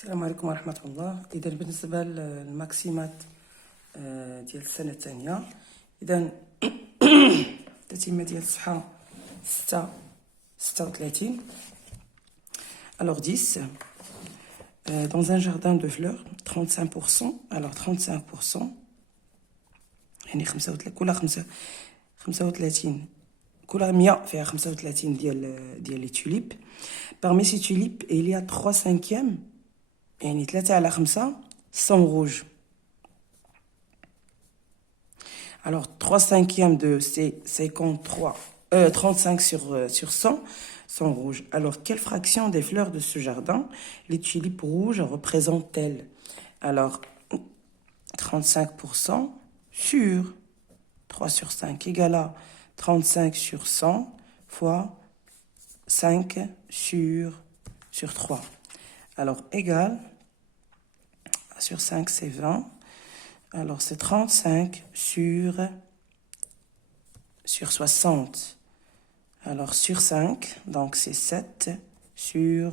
السلام عليكم ورحمة الله. إذا بالنسبة للماكسيمات ديال السنة الثانية، إذا التتمة ديال الصحة 36. Alors 10, dans un jardin de fleurs 35%. Alors 35%، يعني 35 كل 100 فيها 35 ديال لي توليب. Parmi ces tulipes, il y a 3/5 يعني 3/5 sont rouges. Alors 3/5 de ces 35 sur 100 sont rouges. Alors quelle fraction des fleurs de ce jardin les tulipes rouges représentent-elles? Alors 35% sur 3 sur 5 égale à 35 sur 100 fois 5 sur 3. Alors égal, sur 5 c'est 20. Alors c'est 35 sur 60. Alors sur 5, donc c'est 7 sur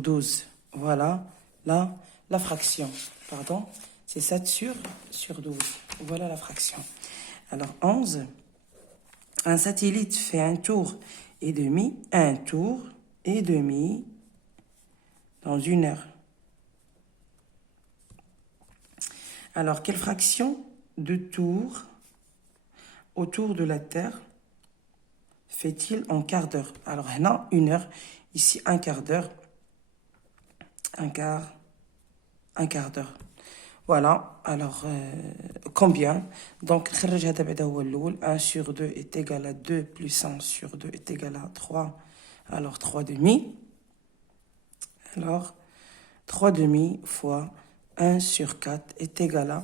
12. Voilà la fraction. Pardon, c'est 7 sur 12. Voilà la fraction. Alors 11. Un satellite fait un tour et demi dans 1 heure. Alors, quelle fraction de tour autour de la Terre fait-il en quart d'heure? Alors, là, 1 heure. Ici, un quart d'heure. Un quart d'heure. Voilà. Alors, combien? Donc, 1 sur 2 est égal à 2 plus 1 sur 2 est égal à 3. Alors, 3 demi. Alors, 3 demi fois 1 sur 4 est égal à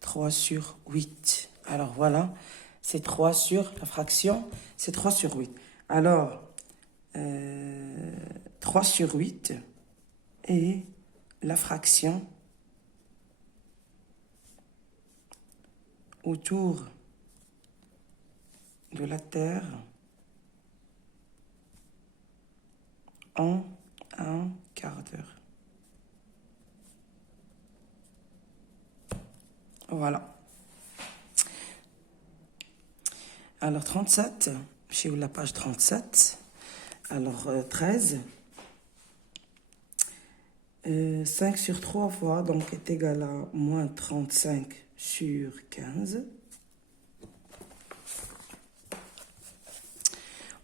3 sur 8. Alors, voilà. C'est 3 sur la fraction. C'est 3 sur 8. Alors, 3 sur 8 est la fraction autour de la Terre en un quart d'heure. Voilà. Alors 37, chez la page 37. Alors 13. 5 sur 3 fois, donc est égal à moins 35 sur 15.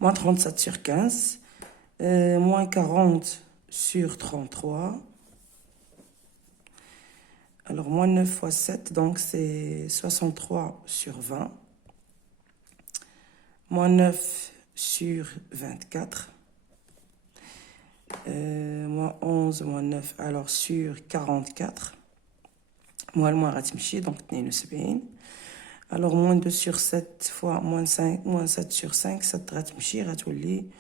Moins 37 sur 15. Moins 40 sur 33. Alors, moins 9 fois 7, donc c'est 63 sur 20. Moins 9 sur 24. Moins 11, moins 9, alors sur 44. Moins غتمشي, donc 72. Alors, moins 2 sur 7 fois moins 5, moins 7 sur 5, 7 غتمشي, غتولي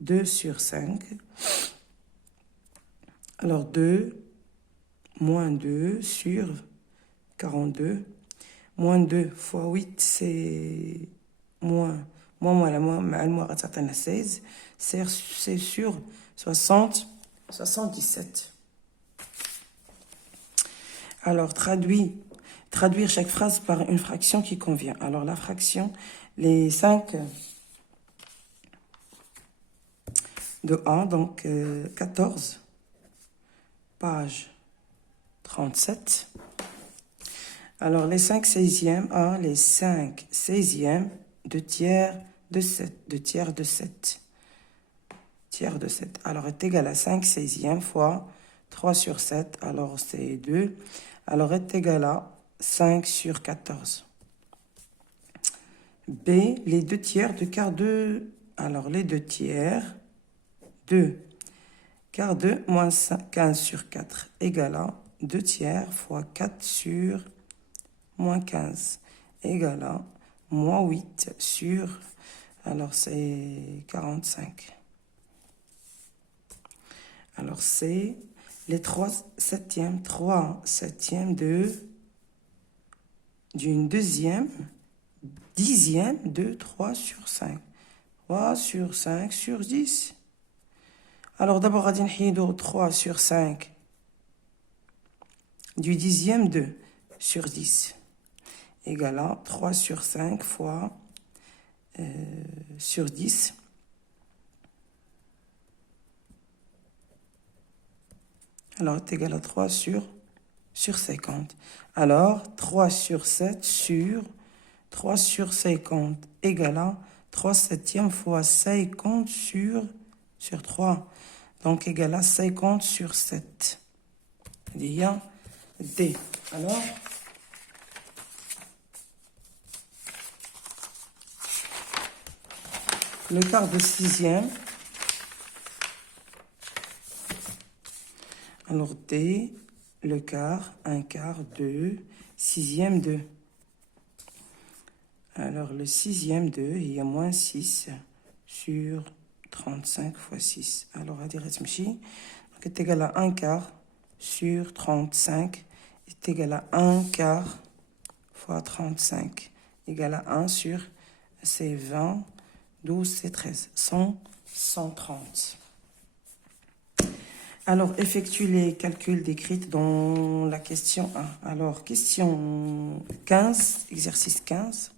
2 sur 5. Alors, 2, moins 2 sur 42. Moins 2 fois 8, c'est moins 16. C'est sur 77. Alors, traduire chaque phrase par une fraction qui convient. Alors, la fraction, les 5 de A, donc 14, page 37. Alors, les 5 16e A, les 5 16e de tiers de 7. Alors, est égal à 5 16e fois 3 sur 7. Alors, c'est 2. Alors, est égal à 5 sur 14. B, les 2 tiers de quart de... Alors, les 2 tiers de quart de moins 15 sur 4 égale à 2 tiers fois 4 sur moins 15 égale à moins 8 sur... Alors, c'est 45. Alors, c'est les 3 septièmes d'une deuxième dixième de 3 sur 5. 3 sur 5 sur 10. Alors, d'abord, on va 3 sur 5 du dixième de sur 10 égale à 3 sur 5 fois sur 10. Alors, est égal à 3 sur 50. Alors, 3 sur 7 sur 3 sur 50 égale à 3 septièmes fois 50 sur 3. Donc, égale à 50 sur 7. Il y a D. Alors, le quart de sixième. Alors, D, le quart, un quart, 2, sixième 2. Alors, le sixième 2, il y a moins 6 sur 35 fois 6. Alors, on va dire, donc, est égal à 1 quart sur 35 est égal à 1 quart fois 35 égal à 1 sur, c'est 20, 12, c'est 13, 100, 130. Alors, effectue les calculs décrits dans la question 1. Alors, question 15, exercice 15.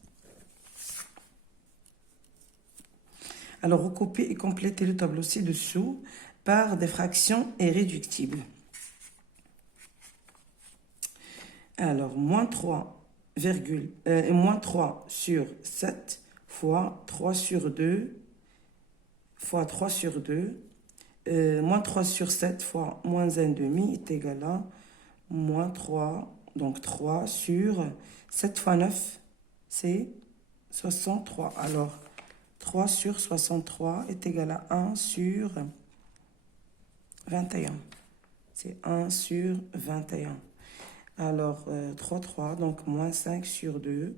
Alors, recopier et compléter le tableau ci-dessous par des fractions irréductibles. Alors, moins 3 sur 7 fois 3 sur 2 fois 3 sur 2. Moins 3 sur 7 fois moins 1,5 est égal à moins 3. Donc 3 sur 7 fois 9, c'est 63. Alors, 3 sur 63 est égal à 1 sur 21. C'est 1 sur 21. Alors, 3, 3, donc moins 5 sur 2.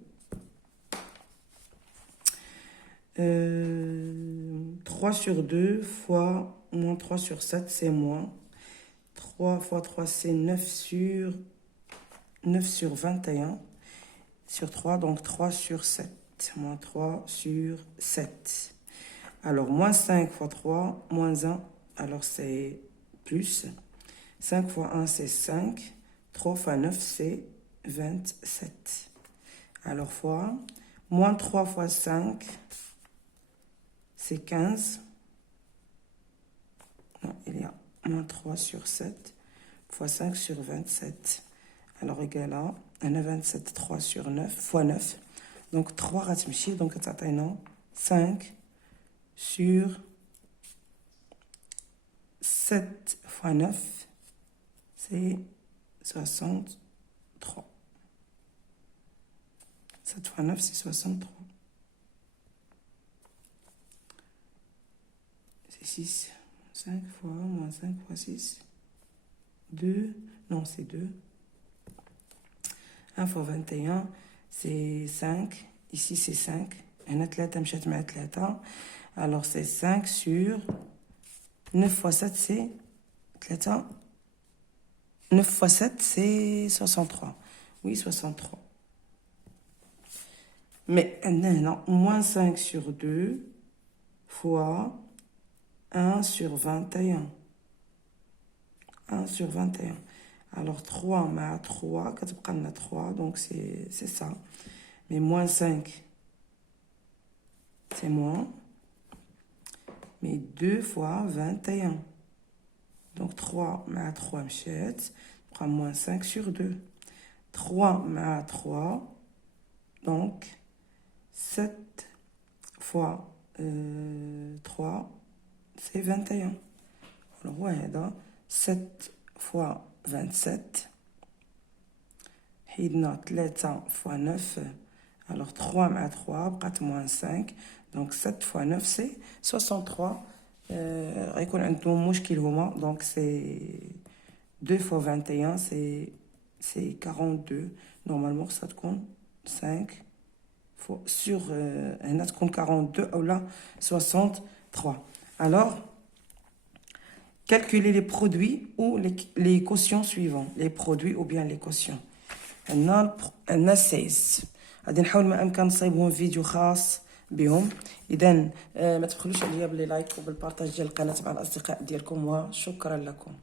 3 sur 2 fois moins 3 sur 7, c'est moins. 3 fois 3, c'est 9 sur 21. Sur 3, donc 3 sur 7. Moins 3 sur 7. Alors, moins 5 fois 3, moins 1. Alors, c'est plus. 5 fois 1, c'est 5. 3 fois 9, c'est 27. Alors, fois. Moins 3 fois 5, c'est 15. Non, il y a moins 3 sur 7 fois 5 sur 27. Alors, égal à 27, 3 sur 9 fois 9. Donc, 3 ratmchi, donc, c'est 5 sur 7 fois 9, c'est 63. 7 fois 9, c'est 63. C'est 6. 5 fois, moins 5 fois 6. 2, non, c'est 2. 1 fois 21, c'est 5. Ici, c'est 5. Alors, c'est 5 sur 9 fois 7, c'est 3. 9 fois 7, c'est 63. Oui, 63. Mais, non, moins 5 sur 2 fois 1 sur 21. 1 sur 21. Alors, 3 mais 3, 3, donc c'est ça. Mais moins 5, c'est moins. Mais 2 fois 21. Donc, 3 mais 3, m'chette. On prend moins 5 sur 2. 3 mais 3. Donc, 7 fois 3, c'est 21. Alors, ouais, 7 fois 27. Hidna 3 fois 9. Alors, 3 mais 3, bqat moins 5. Donc, 7 fois 9, c'est 63. Donc, c'est 2 fois 21, c'est 42. Normalement, ça te compte 5 fois sur 42 ou là 63. Alors, calculer les produits ou les quotients suivants. Les produits ou bien les quotients. عندنا 16. غادي نحاول ما امكن نصايبهم فيديو خاص بهم. اذا ما تبخلوش عليا باللايك وبالبارطاج ديال القناه مع الاصدقاء ديالكم وشكرا لكم.